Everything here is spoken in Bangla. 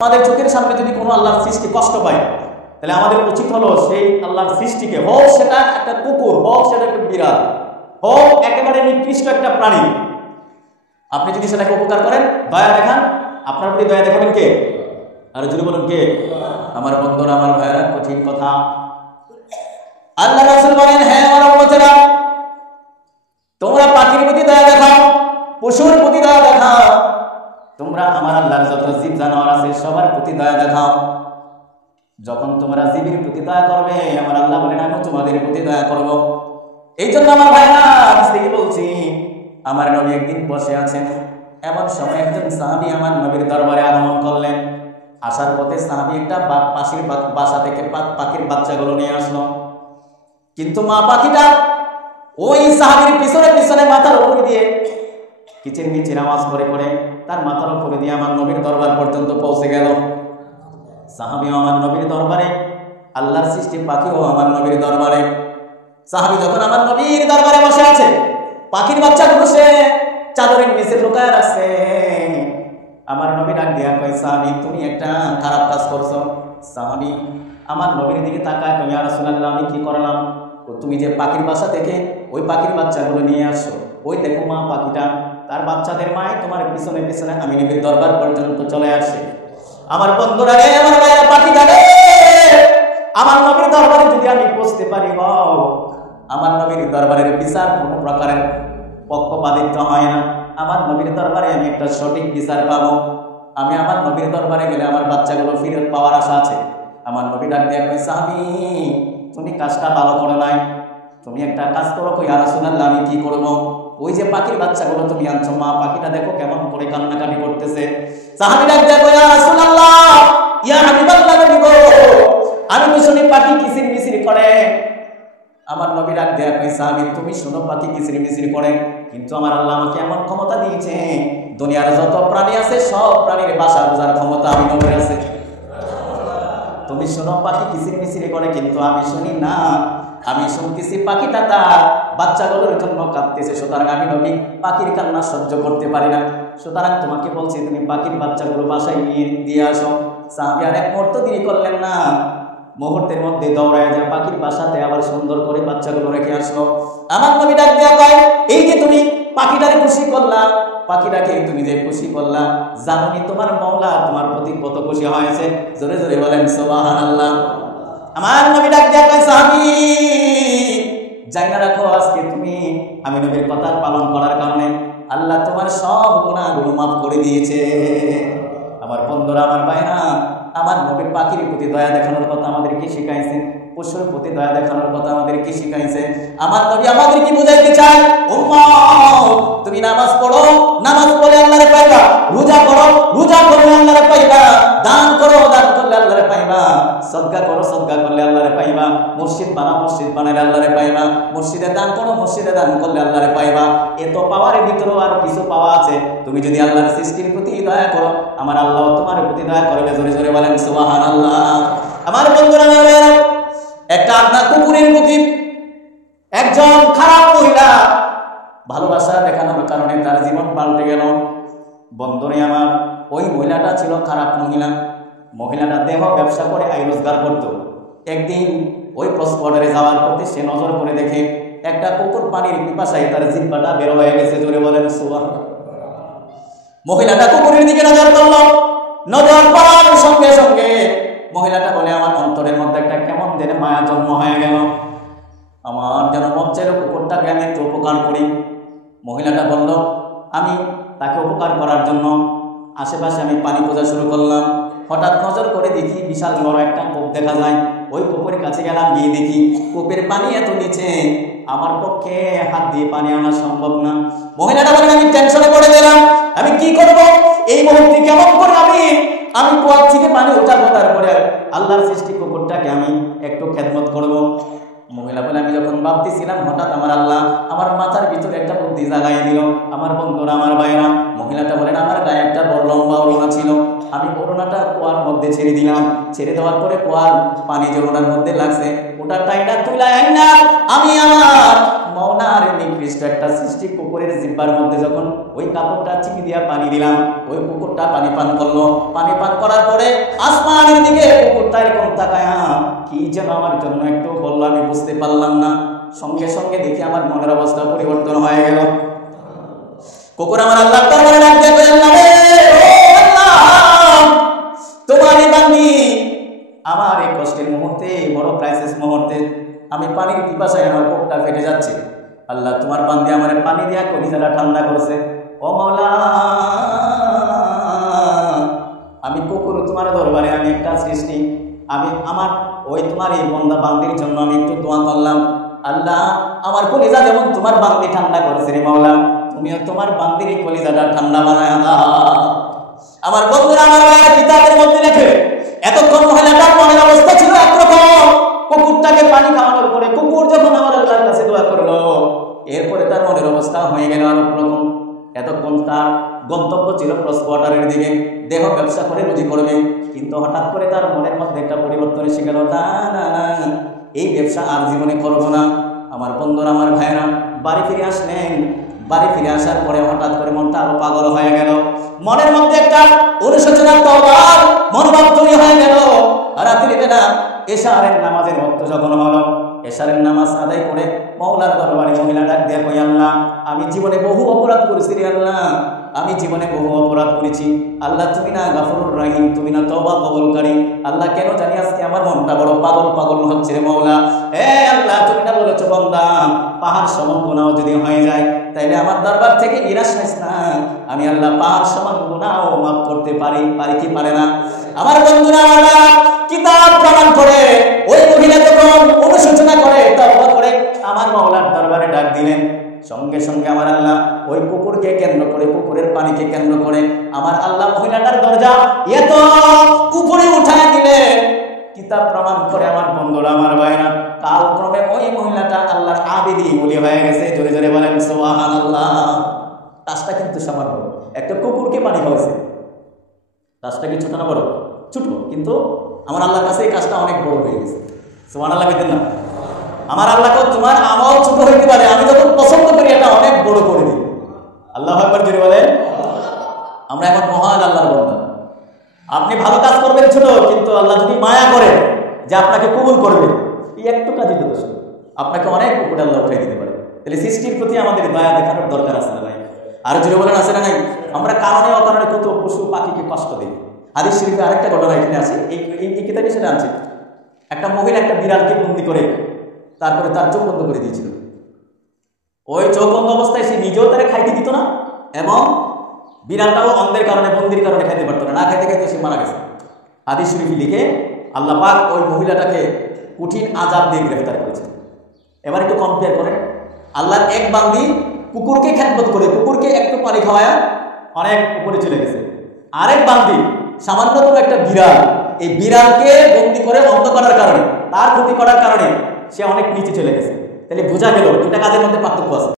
আমাদের চোখের সামনে যদি কোনো আল্লাহর সৃষ্টি কষ্ট পায়, তাহলে আমাদের উচিত হলো সেই আল্লাহর সৃষ্টিকে, হোক সেটা একটা কুকুর, হোক সেটা একটা বিড়াল, হোক একেবারে নিকৃষ্ট একটা প্রাণী, আপনি যদি সেটাকে উপকার করেন, দয়া দেখান, আপনার প্রতি দয়া দেখাবেন কে? আর যদি বলুন কে? আমার বন্ধুরা, আমার ভাইয়েরা, কঠিন কথা। আল্লাহ রাসূল বলেন, হ্যাঁ আমার উম্মতেরা, তোমরা পাখির প্রতি দয়া দেখাও, পশুর প্রতি দয়া দেখাও, তোমরা আমার আল্লাহর যত জীব জানোয়ার আছে সবার প্রতি দয়া দেখাও। যখন তোমরা জীবের প্রতি দয়া করবে, আমার আল্লাহ বলেন আমি তোমাদের প্রতি দয়া করব। এই জন্য আমার ভাইরা, আজ থেকে বলছি, আমার নবী একদিন বসে আছেন, এমন সময় একজন সাহাবী আমার নবীর দরবারে আগমন করলেন। আসার পথে সাহাবী একটা পাখির বাসা থেকে পাখির বাচ্চাগুলো নিয়ে আসলো, কিন্তু মা পাখিটা ওই সাহাবীর পিছনে পিছনে মাথার উপরে দিয়ে কিচির মিচির আওয়াজ করে করে তার মাথার উপরে দিয়ে আমার নবীর দরবার পর্যন্ত পৌঁছে গেল। সাহাবী আমার নবীর দরবারে, আল্লাহর সৃষ্টি পাখিও আমার নবীর দরবারে। সাহাবী যখন আমার নবীর দরবারে বসে আছে, পাখির বাচ্চাগুলো সে চাদরের নিচে লুকায় রাখছে। আমার নবী ডাক দিয়া কয়, সাহাবী তুমি একটা খারাপ কাজ করছো। সাহাবী আমার নবীর দিকে তাকায়, কয় ইয়া রাসূলুল্লাহ আমি কি করলাম? তুমি যে পাখির বাসা থেকে ওই পাখির বাচ্চাগুলো নিয়ে আসছো, ওই দেখো মা পাখিটা তার বাচ্চাদের মায় তোমার পিছনে পিছনে আমি নবীর দরবার পর্যন্ত চলে আসে। আমার বন্ধুরা রে, আমার ভাইয়া, পাখিটা রে, আমার নবীর দরবারে যদি আমি পৌঁছতে পারি, আমার নবীর দরবারের বিচার কোনো প্রকারের পক্ষপাতিত্ব হয় না। আমার নবীর দরবারে আমি একটা সঠিক বিচার পাবো। আমি আমার নবীর দরবারে গেলে আমার বাচ্চাগুলো ফিরত পাওয়ার আশা আছে। আমার নবী ডাক দিয়ে কয়, সাহাবী তুমি কাজটা ভালো করো নাই, তুমি একটা কাজ করো। কই ইয়া রাসূলুল্লাহ আমি কি করব? ওই যে পাখির বাচ্চাগুলো তুমি আনছো, মা পাখিটা দেখো কেমন করে কান্নাকাটি করতেছে। সাহাবী ডাক দিয়ে কয়, ইয়া রাসূলুল্লাহ, ইয়া হাবিবাল্লাহ, নবী গো, আমি তো শুনি পাখি কিচির মিচির করে। আমার নবী ডাক দেয়া কয়, সাহাবী তুমি শুনো পাখি কিচির মিচির করে, কিন্তু আমার আল্লাহ আমাকে এমন ক্ষমতা দিয়েছে, দুনিয়ার যত প্রাণী আছে সব প্রাণীর ভাষা বোঝার ক্ষমতা আমি নবীর আছে। তুমি শোনো পাখি কিচির মিচির করে, কিন্তু আমি শুনি না। আমি শুনতেছি পাখিটা তার বাচ্চাগুলোর জন্য কাঁদতেছে, সুতরাং আমি নবী পাখির কান্না সহ্য করতে পারি না। সুতরাং তোমাকে বলছি তুমি পাখির বাচ্চাগুলো বাসায় নিয়ে দিয়ে আসো। সাহাবী আর এক মুহূর্ত দেরি করলেন না, মুহূর্তের মধ্যে দৌড়ায় যায় পাখির বাসাতে, আবার সুন্দর করে বাচ্চাগুলো রেখে আসলো। আমার নবী ডাক দেয়া কয়, এই যে তুমি পাখিটারে খুশি করলা, পাখিটাকে তুমি যে খুশি করলা, জানোনি তোমার মওলা তোমার প্রতি কত খুশি হয়েছে? জোরে জোরে বলেন সুবহানাল্লাহ। আমার নবী ডাক দেয়া কয়, সাহাবী জানা রাখো, আজকে তুমি আমি নবীর কথা পালন করার কারণে আল্লাহ তোমার সব গুনাহগুলো মাফ করে দিয়েছে। আমার বন্ধুরা, আমার ভাইরা, আমার নবীর পাখির প্রতি দয়া দেখানোর কথা আমাদেরকে শিখাইছেন, পশুর প্রতি দয়া দেখানোর কথা আমাদেরকে শিখাইছে। আমার নবী আমাদের কি বুঝাইতে চায়? উম্মত তুমি নামাজ পড়ো, নামাজ পড়লে আল্লাহরে পাইবা, রোজা করো, রোজা করলে আল্লাহরে পাইবা, দান করো, দান করলে আল্লাহরে পাইবা, সদকা করো, সদকা করলে আল্লাহরে পাইবা, মসজিদ বানাও, মসজিদ বানালে আল্লাহরে পাইবা, মসজিদে দান করো, মসজিদে দান করলে আল্লাহরে পাইবা। এত পাওয়ার ভিতরেও আর কিছু পাওয়া আছে। তুমি যদি আল্লাহর সৃষ্টির প্রতি দয়া করো, আমার আল্লাহ তোমার প্রতি দয়া করবে। জোরে জোরে বলেন সুবহানাল্লাহ। আমার বন্ধুরা, একটা আপনার কুকুরের প্রতি একজন খারাপ মহিলা ভালোবাসা দেখানোর কারণে তার জীবন পাল্টে গেল। বন্ধুরে আমার, ওই মহিলাটা ছিল খারাপ মহিলা। মহিলাটা দেহ ব্যবসা করে আয় রোজগার করত। একদিন ওই ক্রসবর্ডারে যাওয়ার পথে সে নজর করে দেখে একটা কুকুর পানির পিপাসায় তার জিহ্বাটা বের হয়ে গেছে। জোরে বলেন সুবহানাল্লাহ। মহিলাটা কুকুরের দিকে নজর করলো, নজর পড়ার সঙ্গে সঙ্গে মহিলাটা বলে, আমার অন্তরের মধ্যে একটা কেমন যেন মায়া জন্ম হয়ে গেল, আমার যেন মন চাইল কুকুরটাকে আমি একটু উপকার করি। মহিলাটা বলল, আমি তাকে উপকার করার জন্য আশেপাশে আমি পানি খোঁজা শুরু করলাম। হঠাৎ নজর করে দেখি বিশাল বড় একটা কূপ দেখা যায়। ওই কূপের কাছে গেলাম, গিয়ে দেখি কূপের পানি এত নিচে, আমার পক্ষে হাত দিয়ে পানি আনা সম্ভব না। মহিলাটা বলেন, আমি টেনশনে পড়ে গেলাম, আমি কি করব এই মুহূর্তে, কেমন করে আমি কুয়ার থেকে পানি উঠাবো, তারপরে আল্লাহর সৃষ্টি কুকুরটাকে আমি একটু খেদমত করব। মহিলা বলে, আমি যখন ভাবতেছিলাম, হঠাৎ আমার আল্লাহ আমার মাথার ভিতরে একটা বুদ্ধি জাগাই দিল। আমার বন্ধুরা, আমার ভাইরা, মহিলাটা বলেন, আমার গায়ে একটা বড় লম্বা ওড়না ছিল, আমি ওড়নাটা কুয়ার মধ্যে ছেড়ে দিলাম, ছেড়ে দেওয়ার পরে কুয়ার পানি যে ওড়নার মধ্যে লাগছে ওটা টাইনা তুলে না আমি আমার মওলার নিকৃষ্ট একটা সৃষ্টি কুকুরের জিহ্বার মধ্যে যখন ওই কাপড়টা চিপি দিয়া পানি দিলাম, ওই কুকুরটা পানি পান করলো। পানি পান করার পরে আসমানের দিকে কুকুরটা এরকম তাকায়, কি যেন আমার জন্য একটু বললো, আমি বুঝতে পারলাম না। সঙ্গে সঙ্গে দেখি আমার মনের অবস্থা পরিবর্তন হয়ে গেল। কুকুর আমার আল্লাহর দরবারে ডাক দিয়ে বলে, আল্লাহ রে, ও আল্লাহ, তোমারই বান্দি আমার এই কষ্টের মুহূর্তে, বড় ক্রাইসিস মুহূর্তে আমি পানির পিপাসায় আমার বুকটা ফেটে যাচ্ছে। আল্লাহ তোমার বান্দি আমার পানি দিয়া কলিজাটা ঠান্ডা করছে। ও মাওলা, আমি কুকুর তোমার দরবারে, আমি একটা সৃষ্টি, আমি আমার ওই তোমার এই বন্দা বান্দির জন্য আমি একটু দোয়া করলাম। আল্লাহ আমার কলিজা যেমন তোমার বান্দি ঠান্ডা করেছে রে মাওলা, তুমিও তোমার বান্দির এই কলিজাটা ঠান্ডা বানায় দাও। আমার বন্ধুরা আমার কিতাবের মধ্যে লেখে এতক্ষণ মহিলাটার মনের অবস্থা ছিল একরকম, কুকুরটাকে পানি খাওয়ানোর পরে কুকুর যখন আমার আল্লাহর কাছে দোয়া করলো, এরপরে তার মনের অবস্থা হয়ে গেল আরেক রকম। এতক্ষণ তার গন্তব্য ছিল ক্রস কোয়ার্টারের দিকে, দেহ ব্যবসা করে রুজি করবে, কিন্তু হঠাৎ করে তার মনের মধ্যে একটা পরিবর্তন এসে গেল, না না না, এই ব্যবসা আর জীবনে করবো না। আমার বন্ধুরা আমার ভাইরা বাড়ি ফিরে আসলেন। বাড়ি ফিরে আসার পরে হঠাৎ করে মনটা আরো পাগল হয়ে গেল, মনের মধ্যে একটা অনুশোচনার তওবার মনোভাব তৈরি হয়ে গেল। রাত্রিবেলা এশারের নামাজের ওয়াক্ত যখন হলো, এশারের নামাজ আদায় করে মাওলার দরবারে মহিলা ডাক দিয়ে কই, আল্লাহ আমি জীবনে বহু অপরাধ করেছি রে আল্লাহ, আমি জীবনে বহু অপরাধ করেছি আল্লাহ, তুমি না গাফুরুর রহিম, তুমি না তওবা কবুলকারী। আল্লাহ কেন জানি আজকে আমার মনটা বড় পাগল পাগল হচ্ছে রে মাওলা। হে আল্লাহ, তুমি না বলেছো বান্দা পাহাড় সমান গুনাহ যদি হয়ে যায় তাইলে আমার দরবার থেকে নিরাশ হইস না, আমি আল্লাহ পাহাড় সমান গুনাহ মাফ করতে পারি কি পারে না। আমার বন্ধুরা আমার কিতাব প্রমাণ করে ওই মহিলা যখন অনুশোচনা করে তওবা করে আমার মাওলার দরবারে ডাক দিলেন, সঙ্গে সঙ্গে আমার আল্লাহ ওই কুকুরকে কেন্দ্র করে, কুকুরের পানিকে কেন্দ্র করে আমার আল্লাহ মহিলাটার দরজা এত উপরে উঠায় দিলেন। কিতাব প্রমাণ করে আমার বন্ধুরা আমার ভাইরা, কালক্রমে ওই মহিলাটা আল্লাহর আবেদী বলি হয়ে গেছে। জোরে জোরে বলেন সুবহানাল্লাহ। কাজটা কিন্তু সামান্য, একটা কুকুরকে পানি খাওয়াছে, কাজটা কি ছোট না বড়? ছোট, কিন্তু আমার আল্লাহর কাছে এই কাজটা অনেক বড় হয়ে গেছে। সুবহানাল্লাহ বলেন না? আমার আল্লাহকে তোমার আমল ছোট হইতে পারে, আমি যখন পছন্দ করি এটা অনেক বড় করে দিই। আল্লাহু আকবার জোরে বলেন। আমরা এখন মহান আল্লাহর বান্দা। আপনি ভালো কাজ করবেন ছোট, কিন্তু আল্লাহ যদি মায়া করে যে আপনাকে কবুল করবে, এই একটু কাজই যথেষ্ট, আপনাকে অনেক উপরে আল্লাহ উঠাই দিতে পারে। তাহলে সৃষ্টির প্রতি আমাদের দয়া দেখানোর দরকার আছে না ভাই? আর জোরে বলেন আছে না নাই? আমরা কারণে অকারণে কত পশু পাখিকে কষ্ট দিই। হাদিস শরীফে আরেকটা ঘটনা এখানে আছে, এই কিতাবে সেটা আছে। একটা মহিলা একটা বিড়ালকে বন্দি করে তারপরে তার চোখ বন্ধ করে দিয়েছিল। ওই চোখ বন্ধ অবস্থায় সে নিজেও তারা খাইতে দিত না, এবং বিড়ালটাও অন্ধের কারণে, বন্দির কারণে খাইতে পারতো না, খাইতে খাইতে সে মারা গেছে। হাদিস শরীফে লিখে আল্লাহ পাক ওই মহিলাটাকে কঠিন আযাব দিয়ে গ্রেফতার করেছে। এবার একটু কম্পেয়ার করেন, আল্লাহর এক বান্দি কুকুরকে খেদমত করে, কুকুরকে একটু পানি খাওয়ায় অনেক উপরে চলে গেছে। আরেক বান্দি সামান্যতম একটা বিড়াল, এই বিড়ালকে বন্দি করে অন্ধ করার কারণে, তার ক্ষতি করার কারণে সে অনেক নিচে চলে গেছে। তাহলে বোঝা গেল দুটা কাজের মধ্যে পার্থক্য আছে।